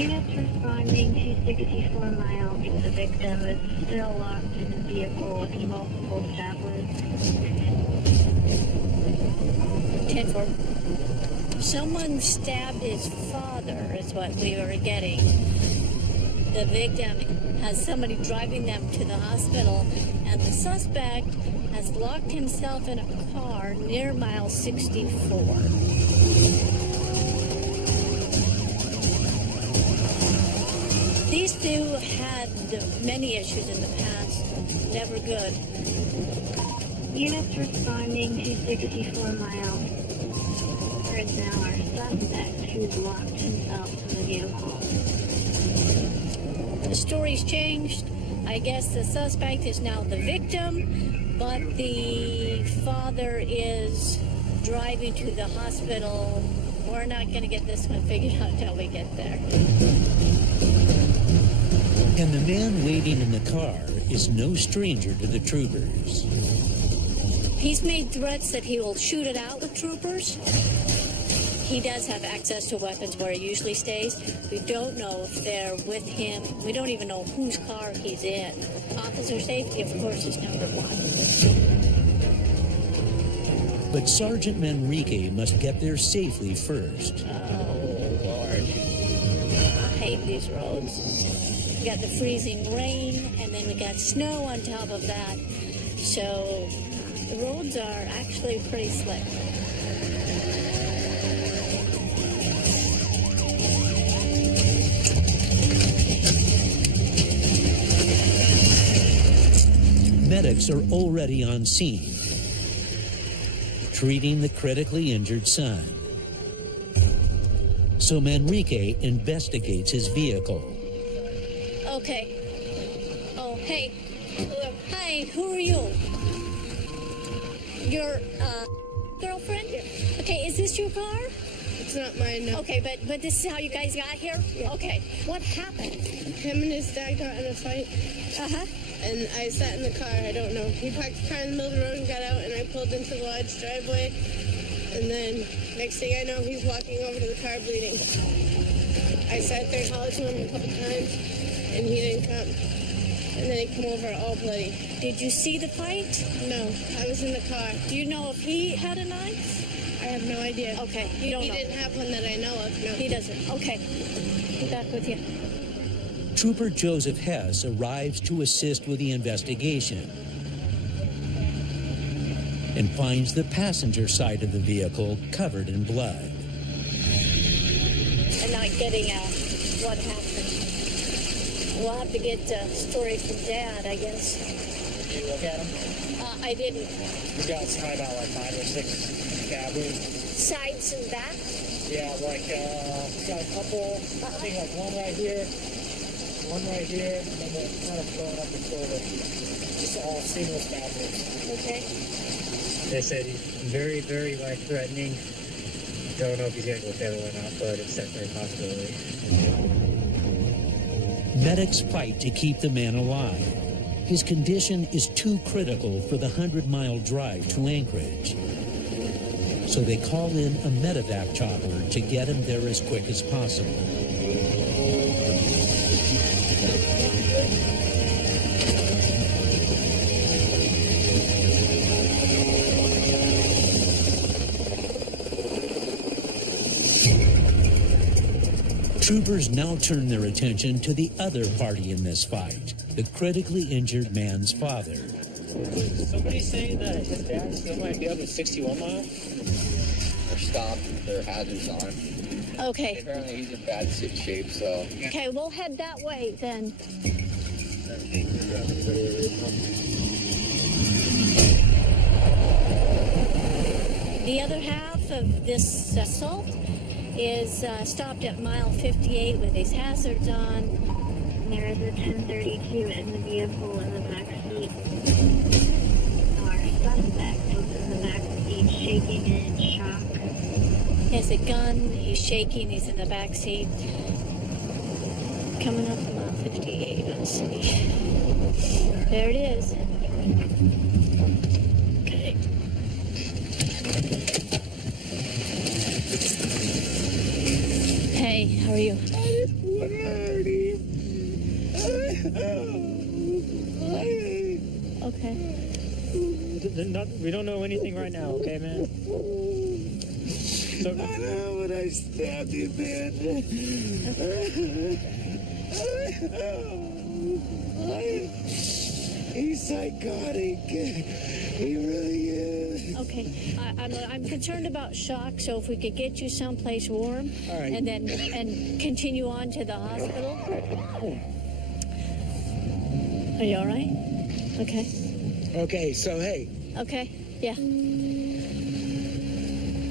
Units responding to 64 miles. The victim is still locked in the vehicle with multiple stab wounds. 10-4. Someone stabbed his father is what we were getting. The victim has somebody driving them to the hospital, and the suspect has locked himself in a car near mile 64. These two have had many issues in the past. Never good. Units responding to 64 miles. There's now our suspect who's locked himself in the vehicle. The story's changed. I guess the suspect is now the victim, but the father is driving to the hospital. We're not going to get this one figured out until we get there. And the man waiting in the car is no stranger to the troopers. He's made threats that he will shoot it out with troopers. He does have access to weapons where he usually stays. We don't know if they're with him. We don't even know whose car he's in. Officer safety, of course, is number one. But Sergeant Manrique must get there safely first. Oh, Lord. I hate these roads. We got the freezing rain, and then we got snow on top of that. So the roads are actually pretty slick. Medics are already on scene, treating the critically injured son. So Manrique investigates his vehicle. Okay. Oh, hey. Hi, who are you? Your, girlfriend? Yeah. Okay, is this your car? It's not mine, no. Okay, but this is how you guys got here? Yeah. Okay. What happened? Him and his dad got in a fight, Uh-huh. and I sat in the car. I don't know. He parked the car in the middle of the road and got out, and I pulled into the lodge driveway. And then, next thing I know, he's walking over to the car bleeding. I sat there and hollered to him a couple times, and he didn't come. And then he come over all bloody. Did you see the fight? No, I was in the car. Do you know if he had a knife? I have no idea. Okay, you don't He know. didn't have one that I know of, no. He doesn't. Okay. Be back with you. Trooper Joseph Hess arrives to assist with the investigation and finds the passenger side of the vehicle covered in blood. I'm not getting what happened. We'll have to get a story from Dad, I guess. Did you look at him? I didn't. He's got probably about like 5 or 6 stab wounds. Sides and back? Yeah, like he's got a couple. I think like one right here, and then they're kind of going up the shoulder. Just all single stab wounds. Okay. They said he's very, very life-threatening. Don't know if he's gonna go fatal or not, but it's definitely a possibility. Medics fight to keep the man alive. His condition is too critical for the 100-mile drive to Anchorage. So they call in a medevac chopper to get him there as quick as possible. Troopers now turn their attention to the other party in this fight, the critically injured man's father. Somebody saying that his dad still might be up at 61 miles? They're stopped, their hazards on. Okay. Apparently he's in bad shape, so. Okay, we'll head that way then. The other half of this assault is stopped at mile 58 with his hazards on. There is a 1032 in the vehicle in the back seat. Our suspect is in the back seat, shaking and in shock. He has a gun, he's shaking, he's in the back seat. Coming up to mile 58, let's see. There it is. Okay. Hey, how are you? what hurt him. Okay. We don't know anything right now, okay, man? So, I know, but I stabbed him, man. He's psychotic. He really is. Okay. I'm concerned about shock, so if we could get you someplace warm, All right. and then continue on to the hospital. Are you all right? Okay. Okay, so hey, Okay. Yeah.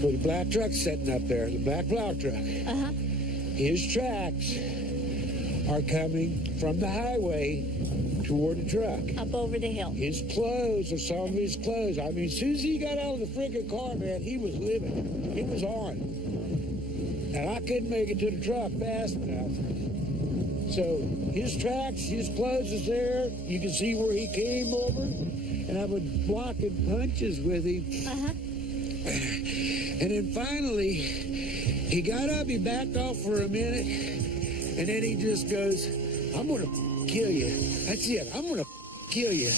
well, the black truck's sitting up there, the black plow truck. Uh-huh. His tracks are coming from the highway toward the truck. Up over the hill. His clothes are some of his clothes. I mean, as soon as he got out of the freaking car, man, he was living. He was on. And I couldn't make it to the truck fast enough. So his tracks, his clothes is there. You can see where he came over. And I was blocking punches with him. Uh-huh. And then finally, he got up, he backed off for a minute, and then he just goes, I'm gonna kill you. That's it, I'm gonna kill you.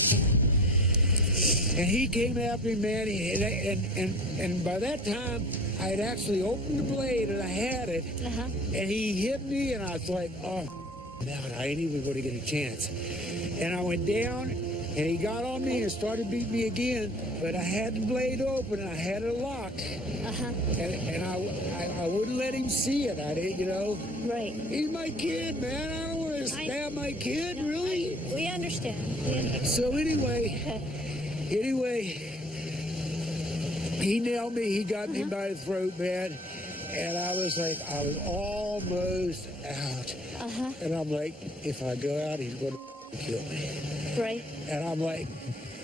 And he came after me, man, and by that time, I had actually opened the blade and I had it, Uh-huh. and he hit me, and I was like, oh, no, I ain't even gonna get a chance. And I went down, and he got on me and started beating me again, but I had the blade open and I had it locked. Uh-huh. And I wouldn't let him see it. I didn't, you know. Right. He's my kid, man. I don't want to stab my kid, No, really. We understand. We understand. So anyway, he nailed me. He got me by the throat, man. And I was like, I was almost out. Uh-huh. And I'm like, if I go out, he's going to kill me. Right. And I'm like,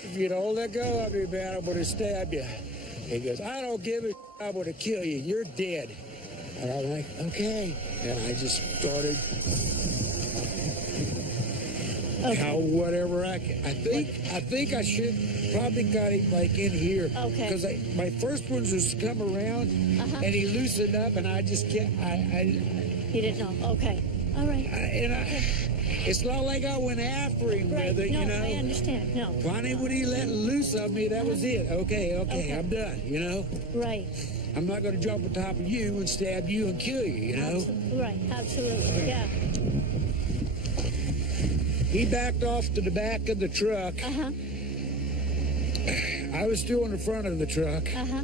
if you don't let go of me, man, I'm going to stab you. He goes, I don't give a I'm going to kill you. You're dead. And I'm like, okay. And I just started how whatever I can. I think I should probably got him like in here. Okay. Because my first ones was come around Uh-huh. and he loosened up and I just can't. You didn't know. Okay. All right. It's not like I went after him Right. with it, No, you know. I understand. No. Finally, when he let loose of me, that was it. Okay, Okay. I'm done, you know. Right. I'm not going to jump on top of you and stab you and kill you, you know. Right. Absolutely. Yeah. He backed off to the back of the truck. Uh-huh. I was still in the front of the truck. Uh-huh.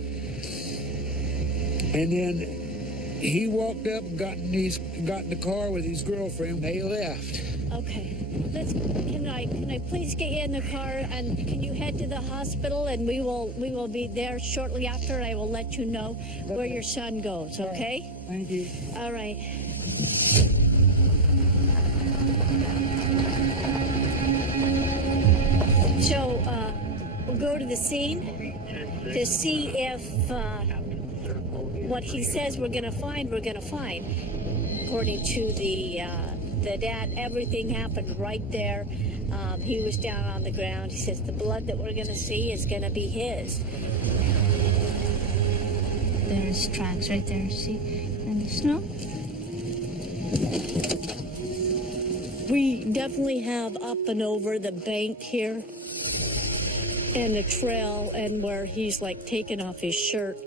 And then he walked up and got in the car with his girlfriend. They left. Okay. Can I please get you in the car and can you head to the hospital and we will be there shortly after. I will let you know where your son goes, okay? Thank you. All right. So we'll go to the scene to see if what he says we're going to find. According to the dad, everything happened right there. He was down on the ground. He says the blood that we're going to see is going to be his. There's tracks right there, see? In the snow. We definitely have up and over the bank here and the trail and where he's like taking off his shirt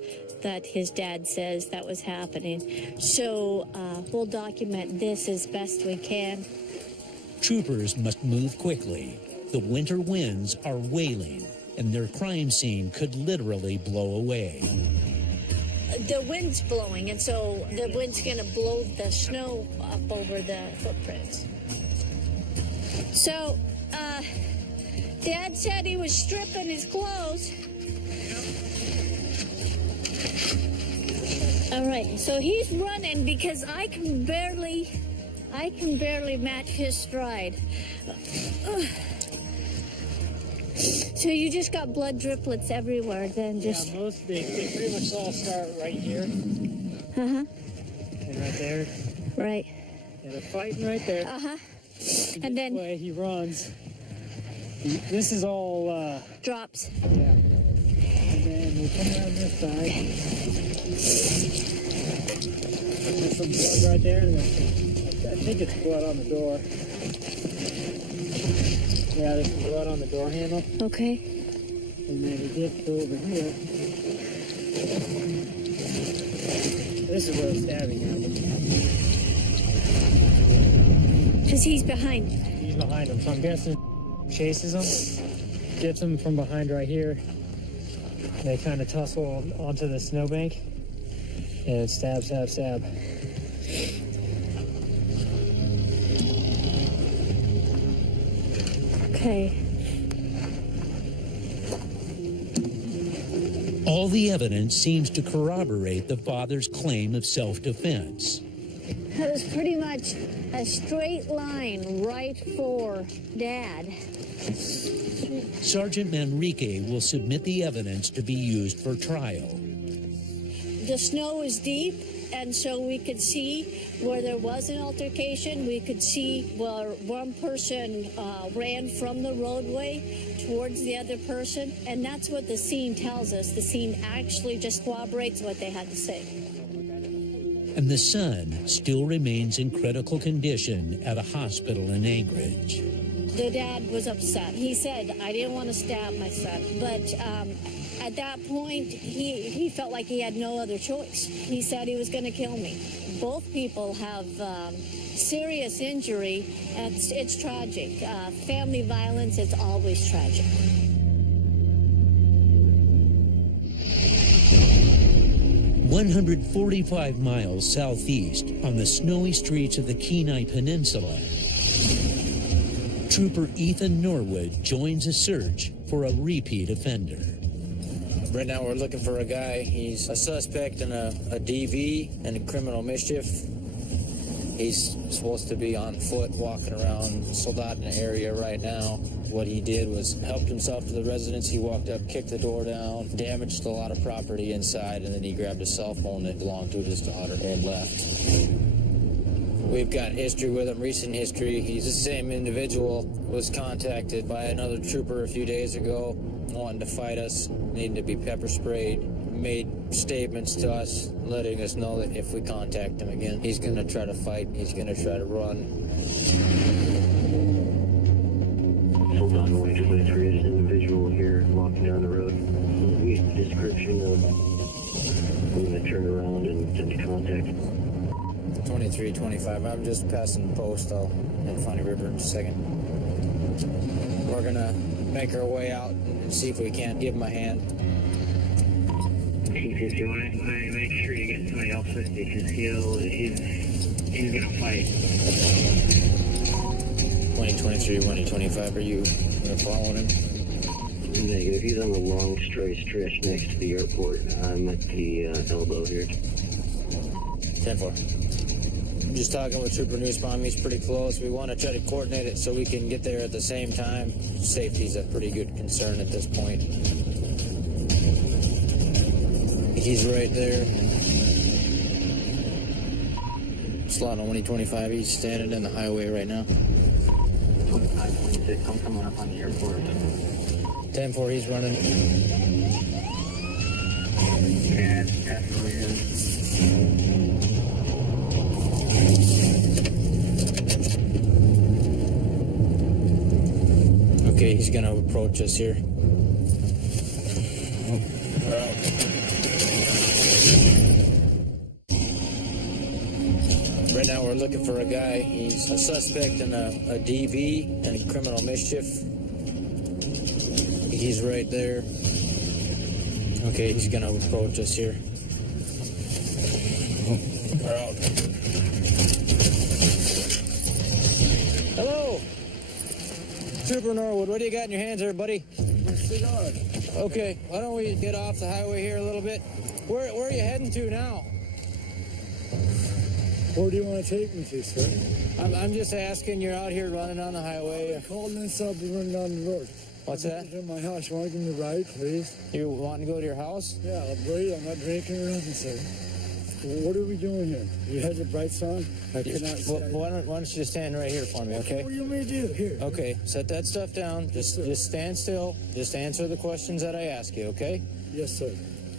that his dad says that was happening. So we'll document this as best we can. Troopers must move quickly. The winter winds are wailing, and their crime scene could literally blow away. The wind's blowing, and so the wind's going to blow the snow up over the footprints. So, Dad said he was stripping his clothes. All right, so he's running because I can barely match his stride. So you just got blood driplets everywhere, then just. Yeah, they pretty much all start right here. Uh-huh. And right there. Right. And they're fighting right there. Uh-huh. And then This way he runs. This is all drops. yeah. And then we come around this side. There's some blood right there. And then think it's blood on the door. Yeah, there's some blood on the door handle. Okay. And then he dipped over here. This is where the stabbing happened. Because he's behind. He's behind him, so I'm guessing chases him, gets him from behind right here. They kind of tussle onto the snowbank, and stab, stab, stab. Okay. All the evidence seems to corroborate the father's claim of self-defense. It was pretty much a straight line right for Dad. Sergeant Manrique will submit the evidence to be used for trial. The snow is deep, and so we could see where there was an altercation. We could see where one person ran from the roadway towards the other person, and that's what the scene tells us. The scene actually just corroborates what they had to say. And the son still remains in critical condition at a hospital in Anchorage. The dad was upset. He said, I didn't want to stab my son, but at that point, he felt like he had no other choice. He said he was going to kill me. Both people have serious injury, and it's tragic. Family violence, it's always tragic. "145 miles southeast on the snowy streets of the Kenai Peninsula, Trooper Ethan Norwood joins a search for a repeat offender. Right now we're looking for a guy. He's a suspect in a DV and a criminal mischief. He's supposed to be on foot walking around Soldotna area right now. What he did was helped himself to the residence. He walked up, kicked the door down, damaged a lot of property inside, and then he grabbed a cell phone that belonged to his daughter and left. We've got history with him, recent history. He's the same individual, was contacted by another trooper a few days ago, wanting to fight us, needing to be pepper sprayed, made statements to us, letting us know that if we contact him again, he's gonna try to fight, he's gonna try to run. Hold on, wait till this individual here walking down the road. We get the description of, I'm gonna turn around and send a contact. 2325, I'm just passing the post, I'll hit Funny River in a second. We're gonna make our way out and see if we can't give him a hand. If you want to make sure you get somebody else with you, because he's gonna fight. 2023, 2025, are you following him? Negative, he's on the long straight stretch next to the airport. I'm at the elbow here. 10-4. I'm just talking with Trooper Newsbaum. He's pretty close. We want to try to coordinate it so we can get there at the same time. Safety's a pretty good concern at this point. He's right there. Slot on 2025. He's standing in the highway right now. 2526, I'm coming up on the airport. 10-4, he's running. Yeah, definitely is. Okay, he's gonna approach us here. Right now we're looking for a guy. He's a suspect in a DV and a criminal mischief. He's right there. Okay, he's gonna approach us here. We're out. Hello! Trooper Norwood, what do you got in your hands there, buddy? My cigar. Okay, why don't we get off the highway here a little bit? Where are you heading to now? Where do you want to take me to, sir? I'm just asking, you're out here running on the highway. Call this up and run down the road. What's that? I'm at my house. You want to give me a ride, please? You wanting to go to your house? Yeah, I'll wait. I'm not drinking or nothing, sir. What are we doing here? You have your brights on? I cannot see. Why don't you just stand right here for me, okay? What do you want me to do? Here. Okay, set that stuff down. Just stand still. Just answer the questions that I ask you, okay? Yes, sir.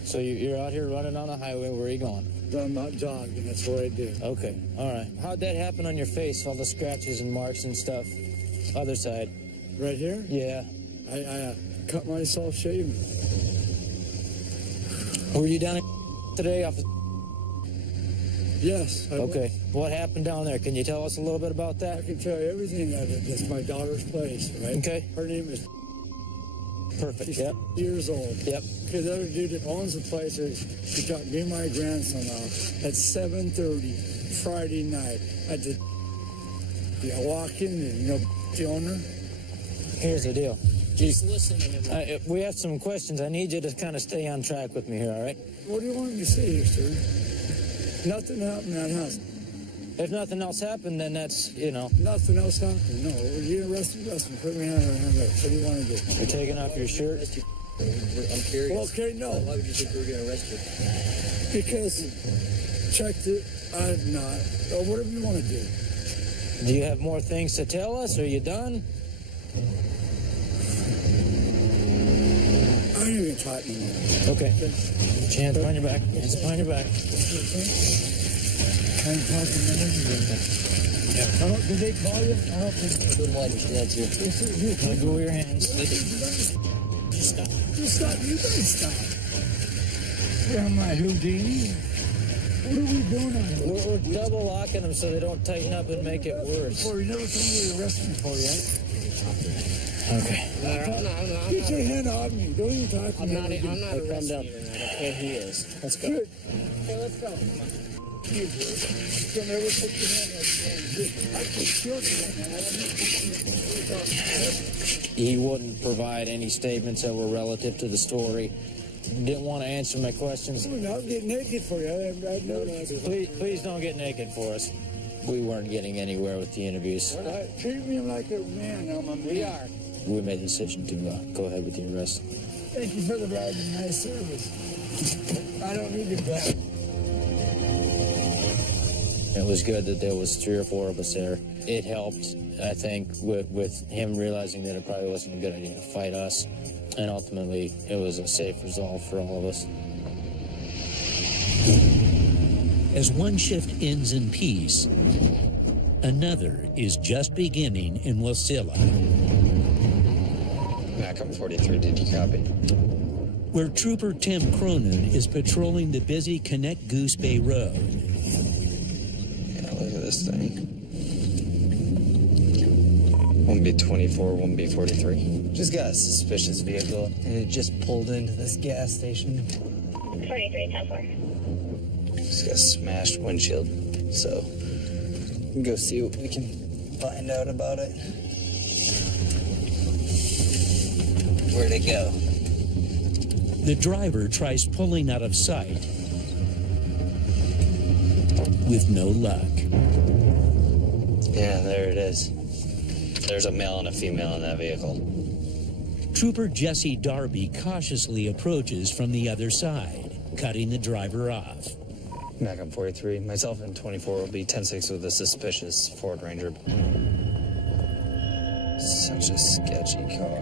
So you're out here running on the highway. Where are you going? I'm not jogging. That's what I do. Okay, all right. How'd that happen on your face? All the scratches and marks and stuff. Other side. Right here? Yeah. I cut myself shaving. Were you down today off? Yes. Okay. What happened down there? Can you tell us a little bit about I that? can tell you everything of it. That's my daughter's place, right? Okay. Her name is. Perfect. She's Yep. years old. Yep. Because the other dude that owns the place, he dropped me and my grandson off at 7:30 Friday night at the. I walk in and the owner. Here's the deal. Just listen to him. We have some questions. I need you to kind of stay on track with me here, all right? What do you want me to say here, sir? Nothing happened in that house. If nothing else happened, then that's, Nothing else happened. No, you arrested us and put me on her hand. What do you want to do? You're taking off your shirt. I'm curious. Well, okay, no. Why would you think we were going to arrest you? Because checked it. I'm not. Or whatever you want to do. Do you have more things to tell us? Are you done? I ain't even talk anymore. Okay. Hands behind your back. Hands behind your back. I ain't talking anymore. I don't. Did they call you? I don't think. Good one, that's you. Let go of your hands. Stop. Just stop. You guys stop. Yeah, my Houdini. What are we doing out here? We're double locking them so they don't tighten up and make it worse. You never told me to arrest me for yet. Okay. Get your hand off me. Don't even talk to me. I'm not arresting you tonight, okay? He is. Let's go. Good. Okay, let's go. Don't ever put your hand up again. I can kill you. He wouldn't provide any statements that were relative to the story. Didn't want to answer my questions. I'll get naked for you. I know that. Please don't get naked for us. We weren't getting anywhere with the interviews. Treat me like a man. I'm a man. We are. We made the decision to go ahead with the arrest. Thank you for the ride and nice service. I don't need it back. It was good that there was 3 or 4 of us there. It helped, I think, with him realizing that it probably wasn't a good idea to fight us. And ultimately, it was a safe resolve for all of us. As one shift ends in peace, another is just beginning in Wasilla, Back up 43, did you copy? where Trooper Tim Cronin is patrolling the busy Connect Goose Bay Road. Yeah, look at this thing. Won't be 24, won't be 43. Just got a suspicious vehicle, and it just pulled into this gas station. 43, 10-4. Just got a smashed windshield, so we'll go see what we can find out about it. Where'd it go? The driver tries pulling out of sight with no luck. Yeah, there it is. There's a male and a female in that vehicle. Trooper Jesse Darby cautiously approaches from the other side, cutting the driver off. Back on 43. Myself and 24 will be 10-6 with a suspicious Ford Ranger. Such a sketchy car.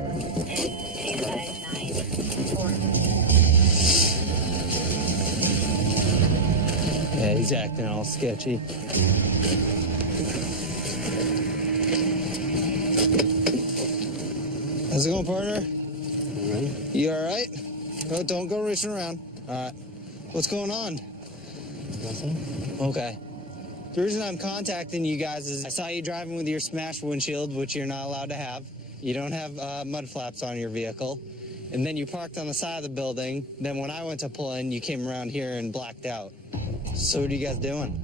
259-4. Yeah, he's acting all sketchy. How's it going, partner? All right. You all right? Oh, don't go reaching around. All right. What's going on? Nothing. Okay. The reason I'm contacting you guys is I saw you driving with your smashed windshield, which you're not allowed to have. You don't have mud flaps on your vehicle. And then you parked on the side of the building. Then when I went to pull in, you came around here and blacked out. So what are you guys doing?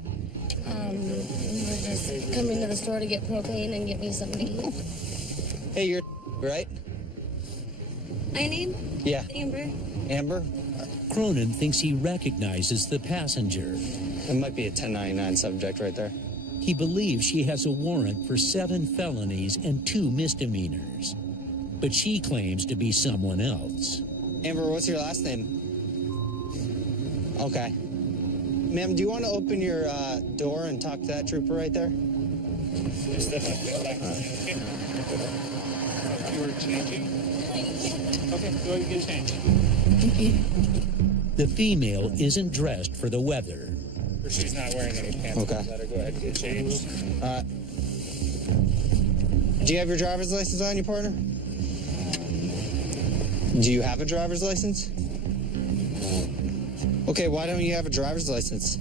We're just coming to the store to get propane and get me something to eat. Hey, you're right? My name? Yeah. Amber. Amber? Cronin thinks he recognizes the passenger. It might be a 1099 subject right there. He believes she has a warrant for 7 felonies and 2 misdemeanors. But she claims to be someone else. Amber, what's your last name? Okay. Ma'am, do you want to open your door and talk to that trooper right there? You were changing? Okay, go you get changed. The female isn't dressed for the weather. She's not wearing any pants. Okay. Let her go ahead and get changed. Do you have your driver's license on you, partner? Do you have a driver's license? Okay, why don't you have a driver's license?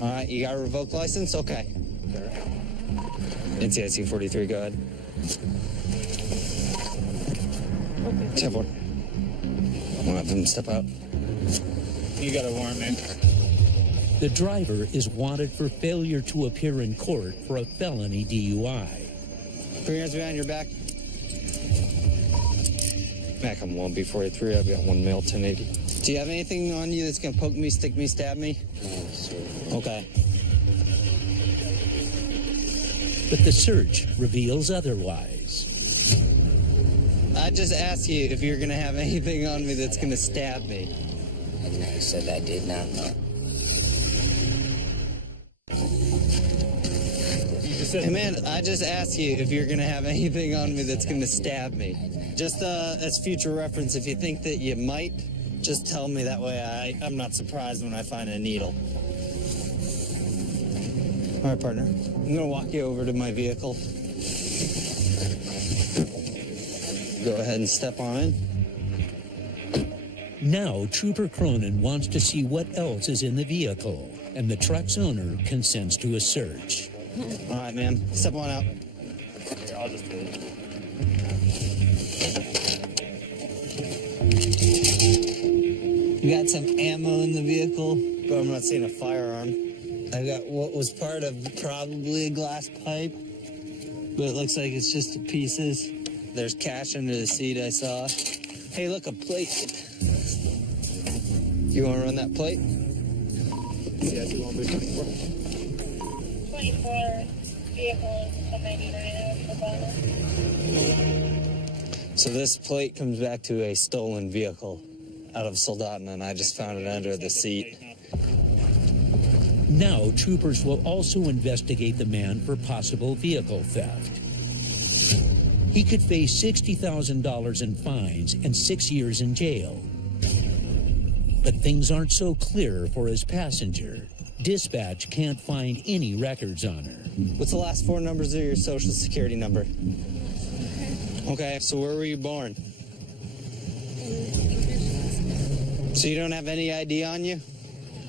All right, you got a revoked license? Okay. NCIC 43, go ahead. 10-4. I'll have them step out. You got a warrant, man. The driver is wanted for failure to appear in court for a felony DUI. Put your hands behind your back. Back on 1B43, I've got 1 male 1080. Do you have anything on you that's gonna poke me, stick me, stab me? No, sir. Okay. But the search reveals otherwise. I just asked you if you're gonna have anything on me that's gonna stab me. I said I did not know. Hey man, I just asked you if you're gonna have anything on me that's gonna stab me. Just as future reference, if you think that you might, just tell me. That way I'm not surprised when I find a needle. All right, partner. I'm gonna walk you over to my vehicle. Go ahead and step on in. Now, Trooper Cronin wants to see what else is in the vehicle, and the truck's owner consents to a search. All right, ma'am. Step on out. Here, I'll just do it. We got some ammo in the vehicle, but I'm not seeing a firearm. I got what was part of probably a glass pipe, but it looks like it's just pieces. There's cash under the seat I saw. Hey, look, a plate. You want to run that plate? Yeah, you won't be 24. 24 vehicles, 199 So this plate comes back to a stolen vehicle out of Soldotna, and I just found it under the seat. Now, troopers will also investigate the man for possible vehicle theft. He could face $60,000 in fines and 6 years in jail. But things aren't so clear for his passenger. Dispatch can't find any records on her. What's the last 4 numbers of your social security number? Okay, so where were you born? So you don't have any ID on you?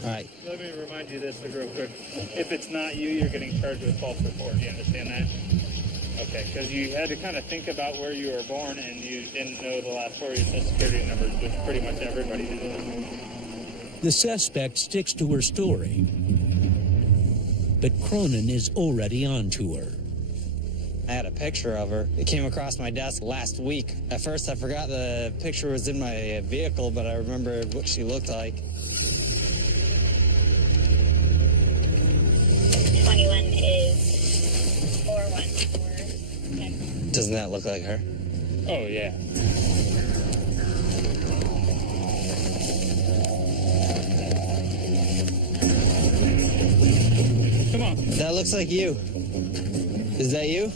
All right. Let me remind you this real quick. If it's not you, you're getting charged with false report. Do you understand that? Okay, because you had to kind of think about where you were born and you didn't know the last 4 of your social security numbers, which pretty much everybody did. The suspect sticks to her story, but Cronin is already on to her. I had a picture of her. It came across my desk last week. At first, I forgot the picture was in my vehicle, but I remembered what she looked like. 21 is 414. Okay. Doesn't that look like her? Oh, yeah. Come on. That looks like you. Is that you?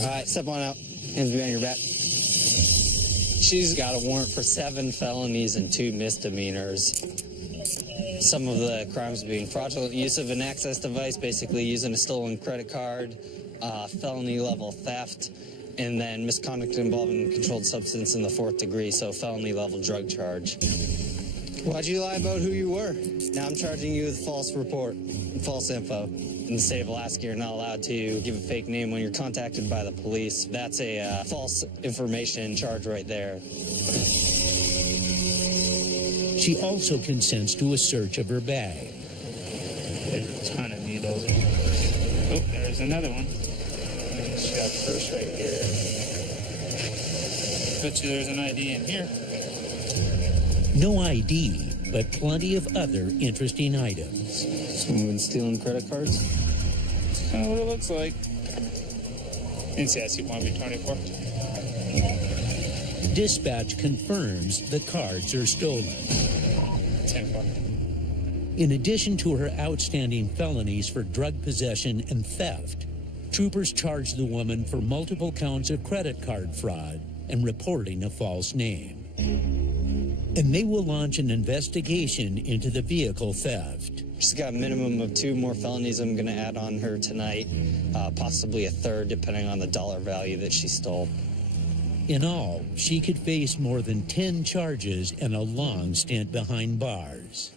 All right, step on out. Hands behind your back. She's got a warrant for 7 felonies and 2 misdemeanors. Some of the crimes being fraudulent use of an access device, basically using a stolen credit card, felony level theft, and then misconduct involving controlled substance in the 4th degree, so felony level drug charge. Why'd you lie about who you were? Now I'm charging you with false report and false info. In the state of Alaska, you're not allowed to give a fake name when you're contacted by the police. That's a false information charge right there. She also consents to a search of her bag. There's a ton of needles. Oh, there's another one. She got the first right here. Bet you there's an ID in here. No ID, but plenty of other interesting items. Someone been stealing credit cards? That's kind of what it looks like. NCIC 1B24. Dispatch confirms the cards are stolen. 10-4. In addition to her outstanding felonies for drug possession and theft, troopers charged the woman for multiple counts of credit card fraud and reporting a false name. And they will launch an investigation into the vehicle theft. She's got a minimum of 2 more felonies I'm going to add on her tonight, possibly a third, depending on the dollar value that she stole. In all, she could face more than 10 charges and a long stint behind bars.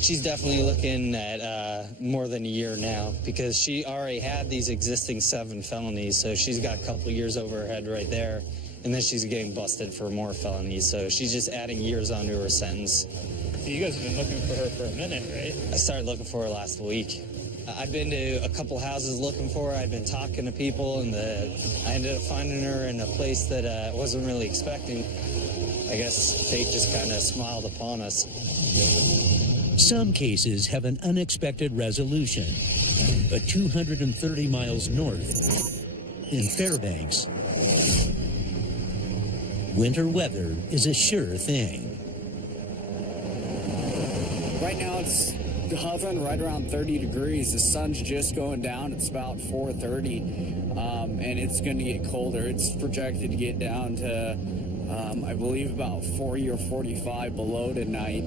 She's definitely looking at more than a year now, because she already had these existing 7 felonies, so she's got a couple years over her head right there, and then she's getting busted for more felonies, so she's just adding years onto her sentence. So you guys have been looking for her for a minute, right? I started looking for her last week. I've been to a couple houses looking for her. I've been talking to people, and I ended up finding her in a place that I wasn't really expecting. I guess fate just kind of smiled upon us. Some cases have an unexpected resolution, but 230 miles north, in Fairbanks, winter weather is a sure thing. Right now it's hovering right around 30 degrees. The sun's just going down. It's about 4:30, and it's going to get colder. It's projected to get down to, I believe, about 40 or 45 below tonight.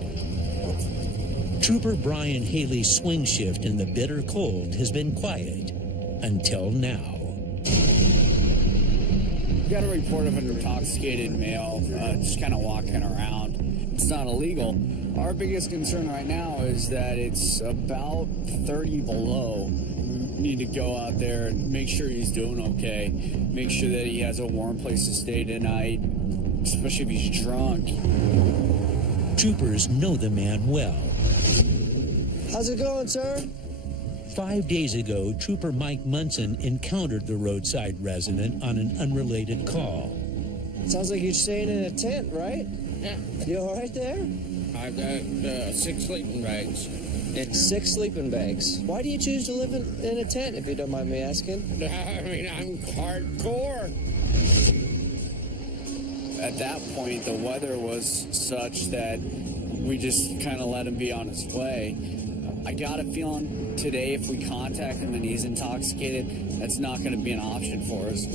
Trooper Brian Haley's swing shift in the bitter cold has been quiet until now. We got a report of an intoxicated male just kind of walking around. It's not illegal. Our biggest concern right now is that it's about 30 below. We need to go out there and make sure he's doing okay. Make sure that he has a warm place to stay tonight, especially if he's drunk. Troopers know the man well. How's it going, sir? 5 days ago, Trooper Mike Munson encountered the roadside resident on an unrelated call. Sounds like you're staying in a tent, right? Yeah. You all right there? I've got 6 sleeping bags. 6 sleeping bags. Why do you choose to live in a tent, if you don't mind me asking? I mean, I'm hardcore. At that point, the weather was such that we just kind of let him be on his way. I got a feeling today if we contact him and he's intoxicated, that's not going to be an option for us.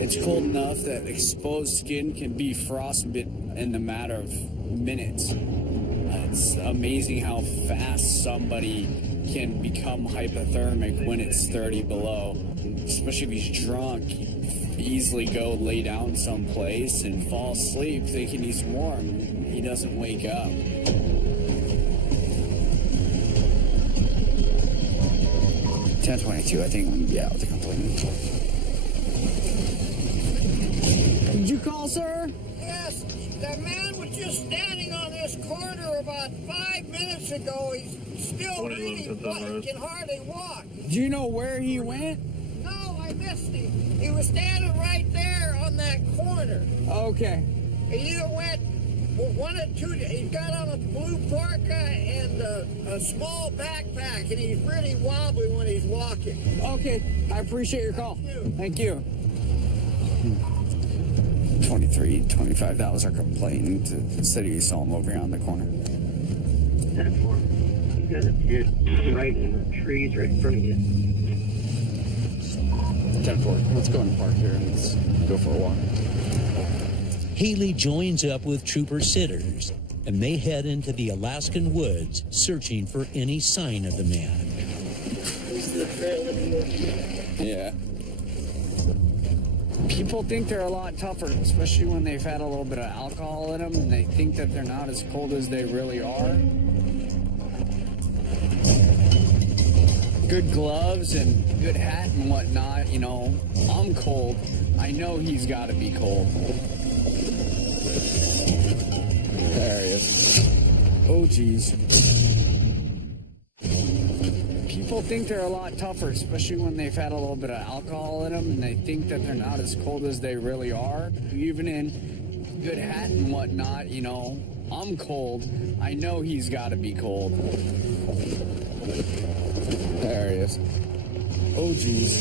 It's cold enough that exposed skin can be frostbitten in the matter of minutes. It's amazing how fast somebody can become hypothermic when it's 30 below, especially if he's drunk. Easily go lay down someplace and fall asleep thinking he's warm. He doesn't wake up. $10.22, I think I'm gonna be out with the complaint. Did you call, sir? Yes, the man was just standing on this corner about 5 minutes ago. He's still really, he can hardly walk. Do you know where he went? No, I missed him. He was standing right there on that corner. Okay. He either went one or two. He's got on a blue parka and a small backpack, and he's really wobbly when he's walking. Okay, I appreciate your call. Thank you. 2325, that was our complaint. Said he saw him over here on the corner. 10-4. You got it right in the trees right in front of you. 10-4. Let's go in the park here and let's go for a walk. Haley joins up with trooper sitters, and they head into the Alaskan woods searching for any sign of the man. Yeah. People think they're a lot tougher, especially when they've had a little bit of alcohol in them and they think that they're not as cold as they really are. Good gloves and good hat and whatnot, you know. I'm cold. I know he's got to be cold. There he is. Oh, geez. People think they're a lot tougher, especially when they've had a little bit of alcohol in them and they think that they're not as cold as they really are. Even in good hat and whatnot, you know, I'm cold. I know he's got to be cold. There he is. Oh, geez.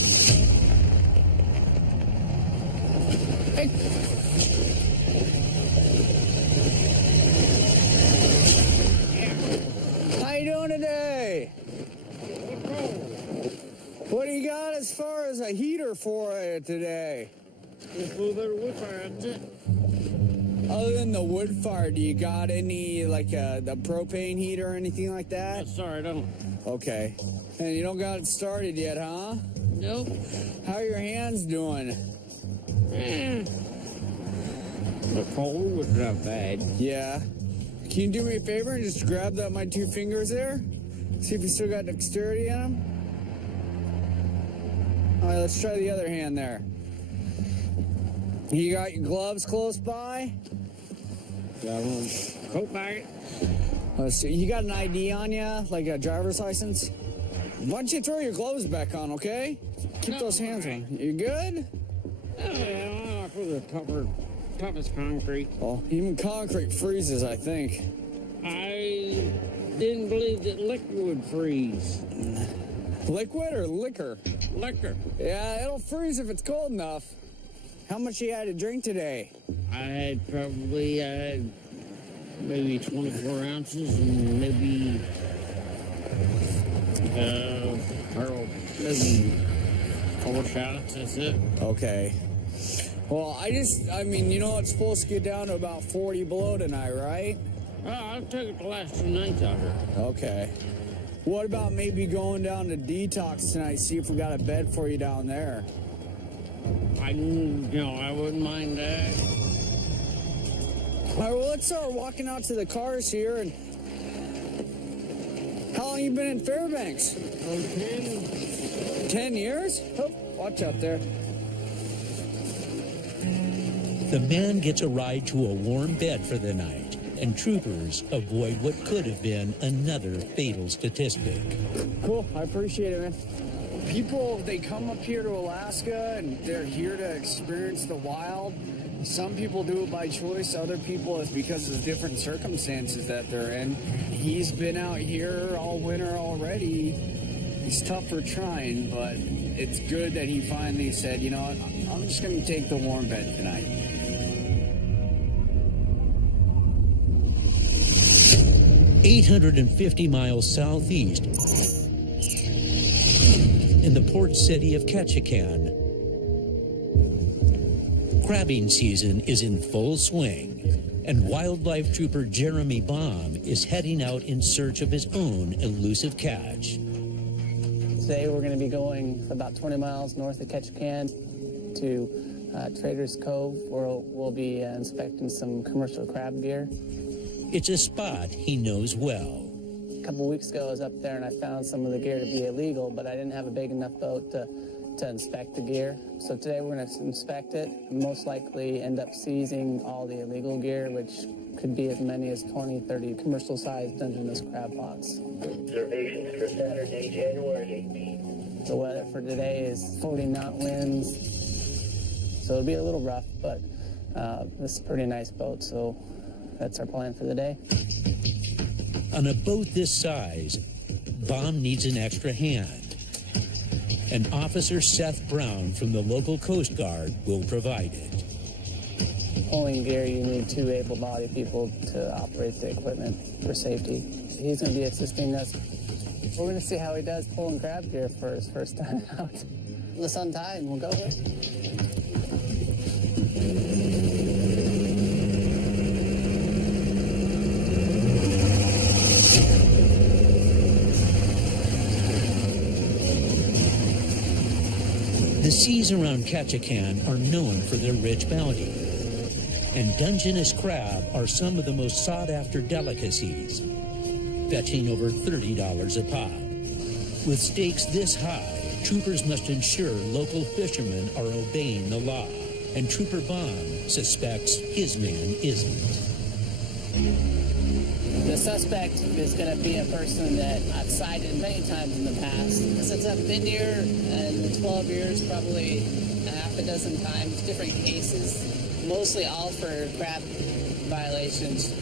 Hey. How you doing today? What do you got as far as a heater for you today? Just a little bit of wood fire, that's it. Other than the wood fire, do you got any, like, the propane heater or anything like that? Sorry, I don't. Okay. And you don't got it started yet, huh? Nope. How are your hands doing? The cold was not bad. Yeah. Can you do me a favor and just grab my 2 fingers there? See if you still got dexterity in them? All right, let's try the other hand there. You got your gloves close by? Got one coat bag. Let's see. You got an ID on you, like a driver's license? Why don't you throw your gloves back on, okay? Keep those hands on. You good? Oh, yeah, for the toughest concrete. Well, even concrete freezes, I think. I didn't believe that liquor would freeze. Liquid or liquor? Liquor. Yeah, it'll freeze if it's cold enough. How much you had to drink today? I had probably maybe 24 ounces and maybe maybe 4 shots. That's it. Okay. Well, I mean, you know it's supposed to get down to about 40 below tonight, right? I took it the last 2 nights out here. Okay. What about maybe going down to detox tonight, see if we got a bed for you down there? I wouldn't mind that. All right, well, let's start walking out to the cars here. And how long you been in Fairbanks? 10. 10 years? Oh, watch out there. The man gets a ride to a warm bed for the night, and troopers avoid what could have been another fatal statistic. Cool, I appreciate it, man. People, they come up here to Alaska and they're here to experience the wild. Some people do it by choice. Other people, it's because of the different circumstances that they're in. He's been out here all winter already. He's tough for trying, but it's good that he finally said, you know what, I'm just going to take the warm bed tonight. "850 miles southeast, in the port city of Ketchikan, crabbing season is in full swing, and wildlife trooper Jeremy Baum is heading out in search of his own elusive catch. Today we're going to be going about 20 miles north of Ketchikan to Traders Cove, where we'll be inspecting some commercial crab gear. It's a spot he knows well. A couple weeks ago I was up there and I found some of the gear to be illegal, but I didn't have a big enough boat to inspect the gear. So today we're going to inspect it and most likely end up seizing all the illegal gear, which could be as many as 20, 30 commercial-sized Dungeness crab pots. Observations for Saturday, January 18th. The weather for today is 40 knot winds, so it'll be a little rough, but this is a pretty nice boat, so that's our plan for the day. On a boat this size, Baum needs an extra hand, and Officer Seth Brown from the local Coast Guard will provide it. Pulling gear, you need 2 able-bodied people to operate the equipment for safety. He's going to be assisting us. We're going to see how he does pulling crab gear for his first time out. Let's untie and we'll go with it. The seas around Ketchikan are known for their rich bounty, and Dungeness crab are some of the most sought-after delicacies, fetching over $30 a pop. With stakes this high, troopers must ensure local fishermen are obeying the law, and Trooper Baum suspects his man isn't. The suspect is going to be a person that I've cited many times in the past. Since I've been here in 12 years, probably a half a dozen times, different cases, mostly all for crab violations.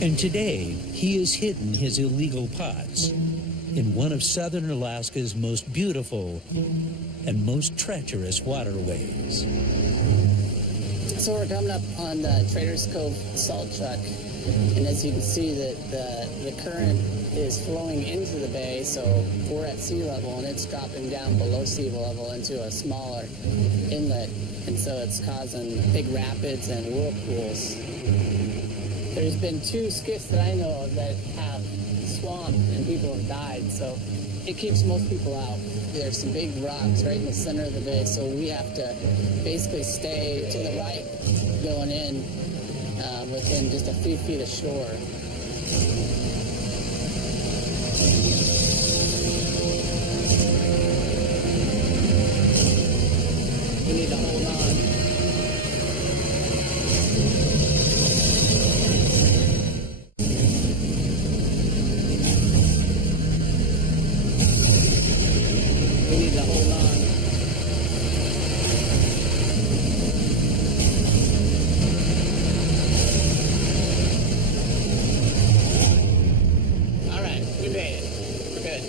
And today, he has hidden his illegal pots in one of southern Alaska's most beautiful and most treacherous waterways. So we're coming up on the Traders Cove salt truck, and as you can see, the current is flowing into the bay, so we're at sea level and it's dropping down below sea level into a smaller inlet, and so it's causing big rapids and whirlpools. There's been 2 skiffs that I know of that have swamped and people have died, so it keeps most people out. There's some big rocks right in the center of the bay, so we have to basically stay to the right going in within just a few feet of shore. We need to hold on. We need to hold on. All right, we made it. We're good.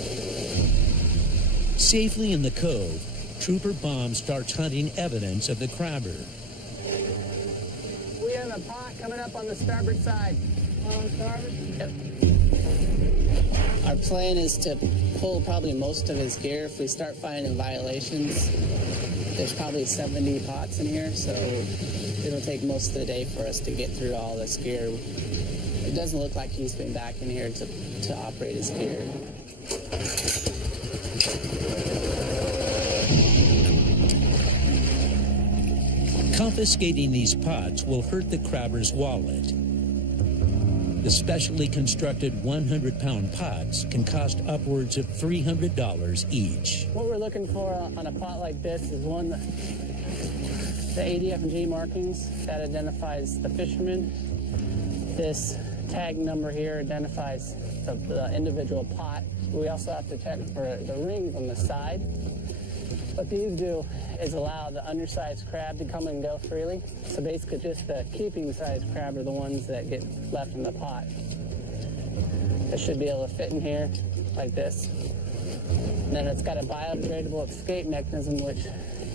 Safely in the cove, Trooper Baum starts hunting evidence of the crabber. We have a pot coming up on the starboard side. On starboard? Yep. Our plan is to pull probably most of his gear if we start finding violations. There's probably 70 pots in here, so it'll take most of the day for us to get through all this gear. It doesn't look like he's been back in here to operate his gear. Confiscating these pots will hurt the crabber's wallet. The specially constructed 100-pound pots can cost upwards of $300 each. What we're looking for on a pot like this is one, the ADF&G markings that identifies the fisherman. This tag number here identifies the individual pot. We also have to check for the rings on the side. What these do is allow the undersized crab to come and go freely. So basically just the keeping size crab are the ones that get left in the pot. It should be able to fit in here like this. And then it's got a biodegradable escape mechanism, which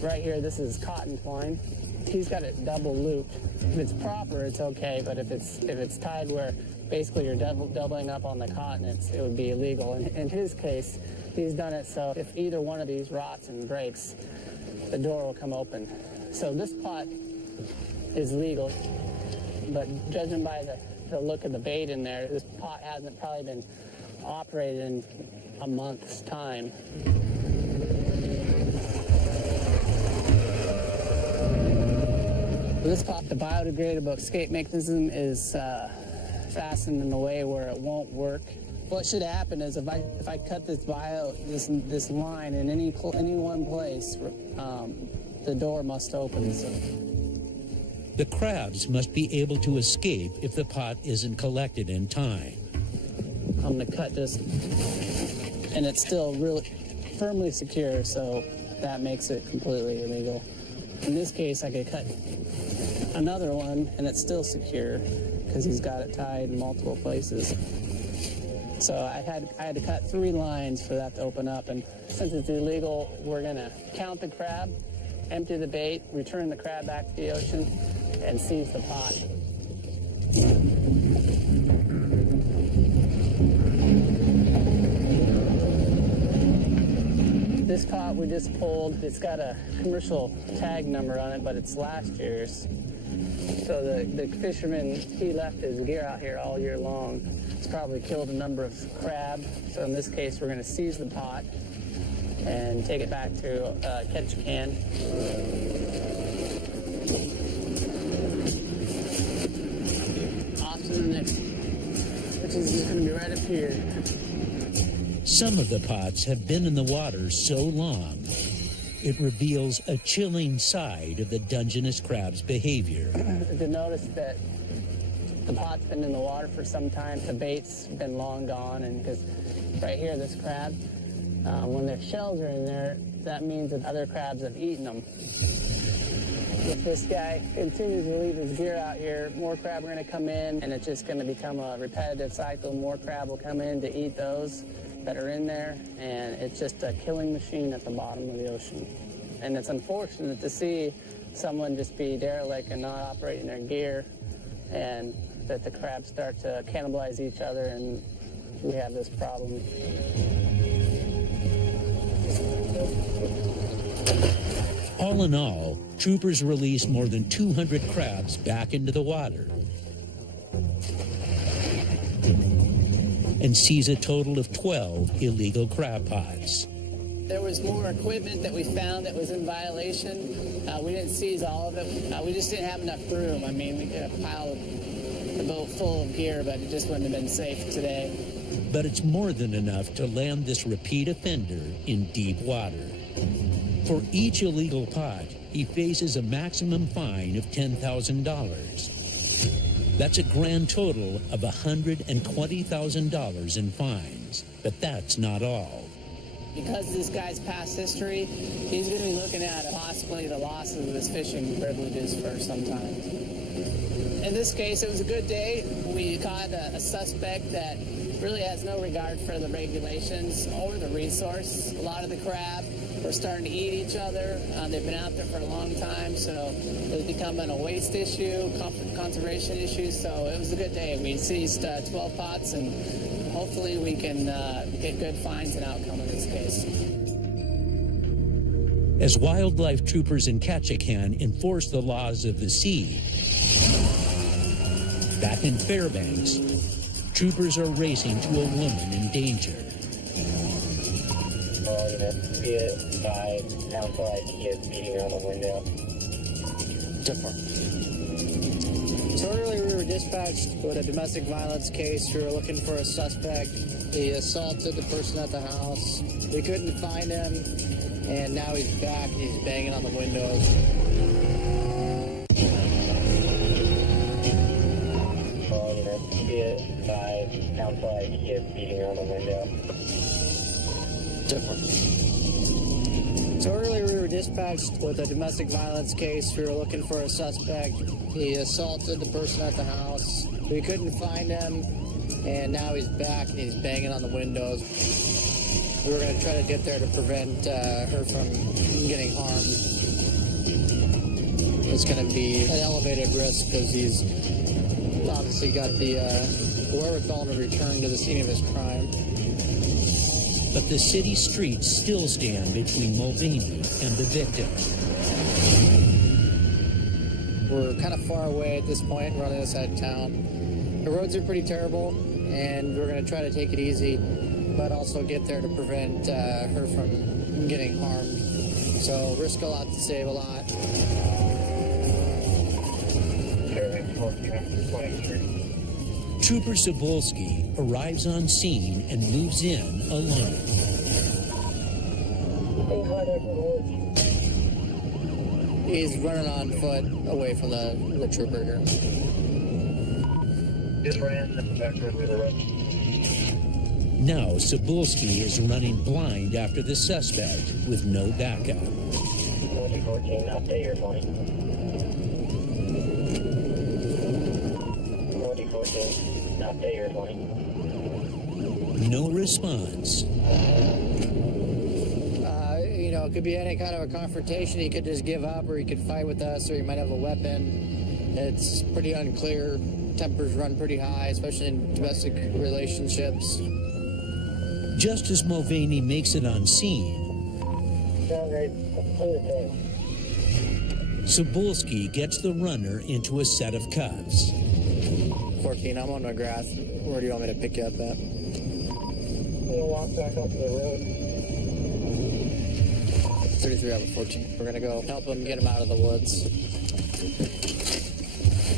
right here, this is cotton twine. He's got it double looped. If it's proper, it's okay, but if it's tied where basically you're doubling up on the cotton, it would be illegal. In his case, he's done it so if either one of these rots and breaks, the door will come open. So this pot is legal, but judging by the look of the bait in there, this pot hasn't probably been operated in a month's time. This pot, the biodegradable escape mechanism is fastened in a way where it won't work. What should happen is if I cut this line in any one place, the door must open. So. The crabs must be able to escape if the pot isn't collected in time. I'm going to cut this, and it's still really firmly secure, so that makes it completely illegal. In this case, I could cut another one, and it's still secure because he's got it tied in multiple places. So I had to cut 3 lines for that to open up, and since it's illegal, we're going to count the crab, empty the bait, return the crab back to the ocean, and seize the pot. This pot we just pulled, it's got a commercial tag number on it, but it's last year's. So the fisherman, he left his gear out here all year long. It's probably killed a number of crab. So in this case, we're going to seize the pot and take it back to catch can. Off to the next, which is just going to be right up here. Some of the pots have been in the water so long, it reveals a chilling side of the Dungeness crab's behavior. To notice that the pot's been in the water for some time, the bait's been long gone, and because right here, this crab, when their shells are in there, that means that other crabs have eaten them. If this guy continues to leave his gear out here, more crab are going to come in, and it's just going to become a repetitive cycle. More crab will come in to eat those that are in there, and it's just a killing machine at the bottom of the ocean. And it's unfortunate to see someone just be derelict and not operating their gear, and that the crabs start to cannibalize each other, and we have this problem. All in all, troopers released more than 200 crabs back into the water and seize a total of 12 illegal crab pots. There was more equipment that we found that was in violation. We didn't seize all of it. We just didn't have enough room. I mean, we could have piled the boat full of gear, but it just wouldn't have been safe today. But it's more than enough to land this repeat offender in deep water. For each illegal pot, he faces a maximum fine of $10,000. That's a grand total of $120,000 in fines. But that's not all. Because of this guy's past history, he's going to be looking at possibly the loss of his fishing privileges for some time. In this case, it was a good day. We caught a suspect that really has no regard for the regulations or the resource. A lot of the crab were starting to eat each other. They've been out there for a long time, so it was becoming a waste issue, conservation issue, so it was a good day. We seized 12 pots, and hopefully we can get good fines and outcome in this case. As wildlife troopers in Ketchikan enforce the laws of the sea, back in Fairbanks, troopers are racing to a woman in danger. Be it 5, sounds like he is beating on the window. So earlier we were dispatched with a domestic violence case. We were looking for a suspect. He assaulted the person at the house. We couldn't find him, and now he's back and he's banging on the windows. Be it 5, sounds like he is beating on the window. So earlier we were dispatched with a domestic violence case. We were looking for a suspect. He assaulted the person at the house. We couldn't find him, and now he's back and he's banging on the windows. We were going to try to get there to prevent her from getting harmed. It's going to be an elevated risk because he's obviously got the wherewithal to return to the scene of his crime. But the city streets still stand between Mulvaney and the victim. We're kind of far away at this point, we're on the other side of town. The roads are pretty terrible, and we're going to try to take it easy, but also get there to prevent her from getting harmed. So risk a lot to save a lot. Trooper Cebulski arrives on scene and moves in alone. He's running on foot away from the trooper here. Just ran back over the road. Now Cebulski is running blind after the suspect with no backup. 14, update your point. 14, update your point. No response. It could be any kind of a confrontation. He could just give up, or he could fight with us, or he might have a weapon. It's pretty unclear. Tempers run pretty high, especially in domestic relationships. Just as Mulvaney makes it on scene, Cebulski gets the runner into a set of cuffs. 14, I'm on McGrath. Where do you want me to pick you up at? We'll walk back up to the road. 33 out of 14. We're gonna go help him get him out of the woods.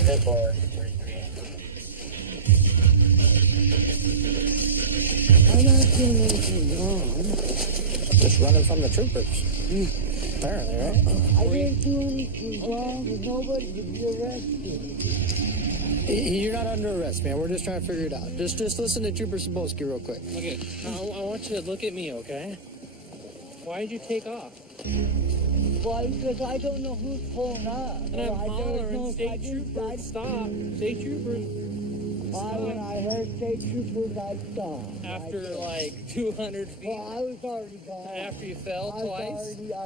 Good boy. I'm not doing anything wrong. Just running from the troopers. Apparently, right? I didn't do anything wrong, and nobody can be arrested. You're not under arrest, man. We're just trying to figure it out. Just listen to Trooper Cebulski real quick. Okay, I want you to look at me, okay? Why did you take off? Why? Because I don't know who's pulling up. And I'm hollering, state troopers, stop. State troopers. When I heard state troopers, I stopped. After like 200 feet? Well, I was already gone. After you fell twice? I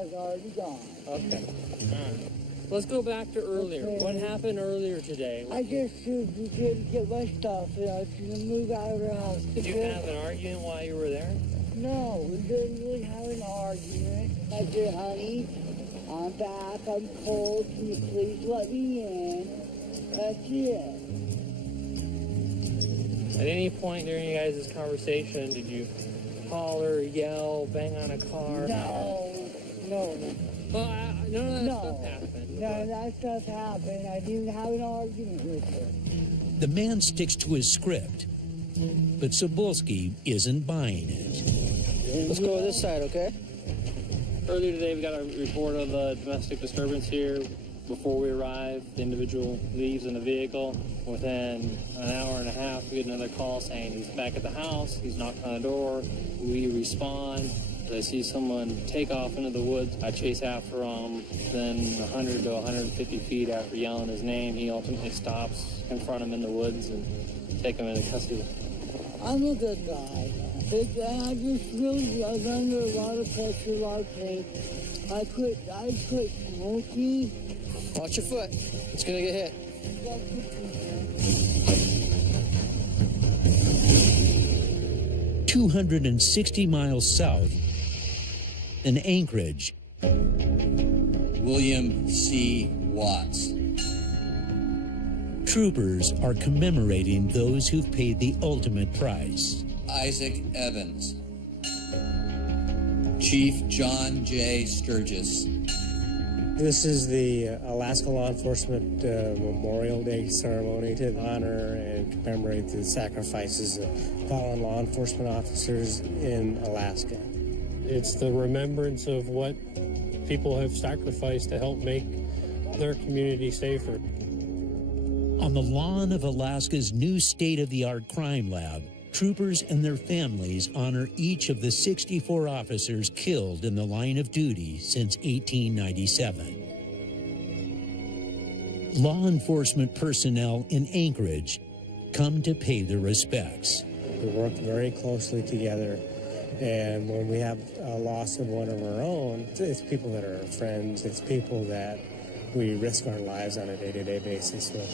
was already gone. Okay. All right. Let's go back to earlier. Okay. What happened earlier today? I just couldn't get my stuff and I was going to move out of the house. Did you have an argument while you were there? No, we didn't really have an argument. I said, honey, I'm back, I'm cold, can you please let me in? That's it. At any point during you guys' conversation, did you holler, yell, bang on a car? No. Well, none of that stuff happened. None of that stuff happened. I didn't have an argument with her. The man sticks to his script, but Cebulski isn't buying it. Let's go this side, okay? Earlier today, we got a report of a domestic disturbance here. Before we arrive, the individual leaves in the vehicle. Within an hour and a half, we get another call saying he's back at the house. He's knocked on the door. We respond. I see someone take off into the woods. I chase after him. Then 100 to 150 feet after yelling his name, he ultimately stops, confront him in the woods, and take him into custody. I'm a good guy. I just really was under a lot of pressure, a lot of pain. I quit smoking. Watch your foot. It's going to get hit. 260 miles south in Anchorage. William C. Watts. Troopers are commemorating those who've paid the ultimate price. Isaac Evans. Chief John J. Sturgis. This is the Alaska Law Enforcement Memorial Day ceremony to honor and commemorate the sacrifices of fallen law enforcement officers in Alaska. It's the remembrance of what people have sacrificed to help make their community safer. On the lawn of Alaska's new state-of-the-art crime lab, troopers and their families honor each of the 64 officers killed in the line of duty since 1897. Law enforcement personnel in Anchorage come to pay their respects. We work very closely together, and when we have a loss of one of our own, it's people that are our friends, it's people that we risk our lives on a day-to-day basis with.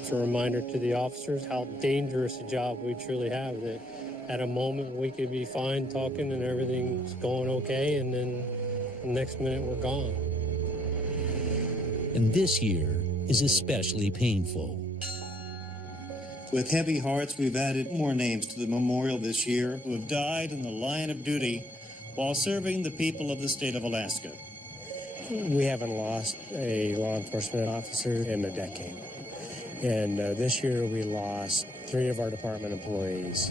It's a reminder to the officers how dangerous a job we truly have, that at a moment we could be fine talking and everything's going okay, and then the next minute we're gone. And this year is especially painful. With heavy hearts, we've added more names to the memorial this year who have died in the line of duty while serving the people of the state of Alaska. We haven't lost a law enforcement officer in a decade. And this year we lost 3 of our department employees.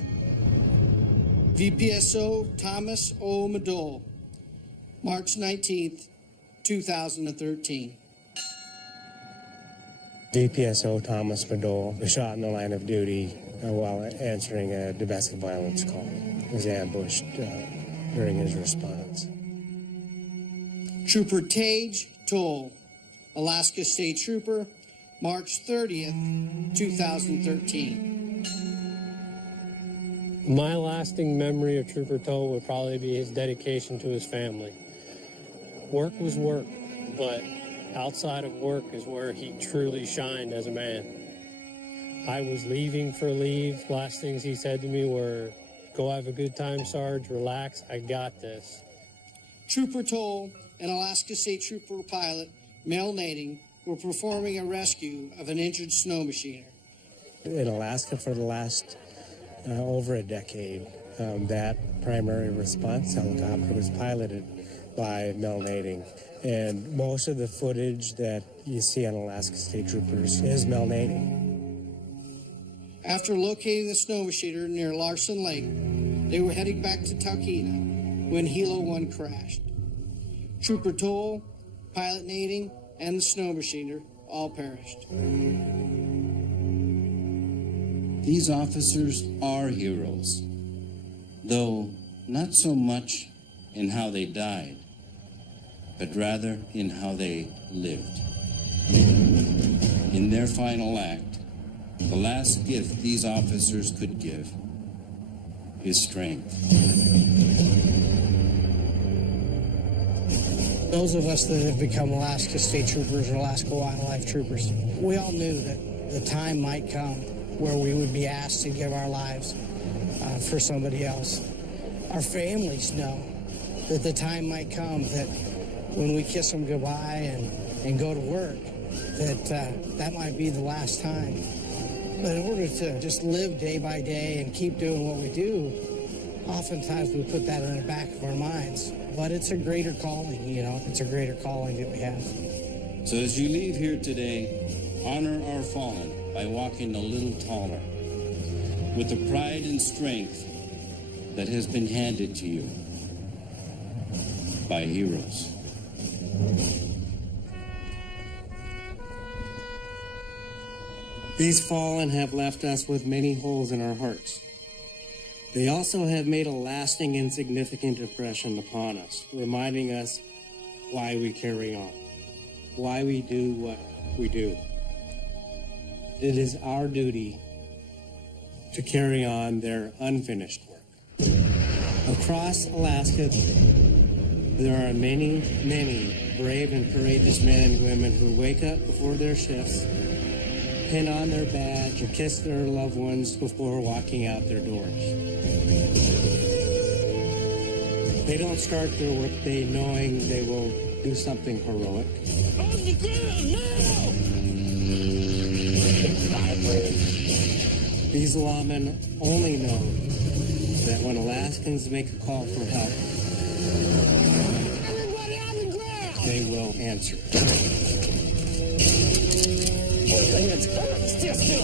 VPSO Thomas O. Madole, March 19th, 2013. VPSO Thomas Madole was shot in the line of duty while answering a domestic violence call. He was ambushed during his response. Trooper Tage Toll, Alaska State Trooper, March 30th, 2013. My lasting memory of Trooper Toll would probably be his dedication to his family. Work was work, but outside of work is where he truly shined as a man. I was leaving for leave. Last things he said to me were, "Go have a good time, Sarge, relax, I got this." Trooper Toll and Alaska State Trooper pilot Mel Nading were performing a rescue of an injured snow machiner. In Alaska for the last over a decade, that primary response helicopter was piloted by Mel Nading. And most of the footage that you see on Alaska State Troopers is Mel Nading. After locating the snow machiner near Larson Lake, they were heading back to Talkeetna when Hilo 1 crashed. Trooper Toll, pilot Nading, and the snow machiner all perished. These officers are heroes, though not so much in how they died, but rather in how they lived. In their final act, the last gift these officers could give is strength. Those of us that have become Alaska State Troopers or Alaska Wildlife Troopers, we all knew that the time might come where we would be asked to give our lives for somebody else. Our families know that the time might come that when we kiss them goodbye and go to work, that might be the last time. But in order to just live day by day and keep doing what we do, oftentimes we put that in the back of our minds. But it's a greater calling, you know, it's a greater calling that we have. So as you leave here today, honor our fallen by walking a little taller, with the pride and strength that has been handed to you by heroes. These fallen have left us with many holes in our hearts. They also have made a lasting and significant impression upon us, reminding us why we carry on, why we do what we do. It is our duty to carry on their unfinished work. Across Alaska, there are many, many brave and courageous men and women who wake up before their shifts, pin on their badge, and kiss their loved ones before walking out their doors. They don't start their workday knowing they will do something heroic. On the ground now! These lawmen only know that when Alaskans make a call for help, Everybody on the ground! they will answer. Hold your hands. Stand still.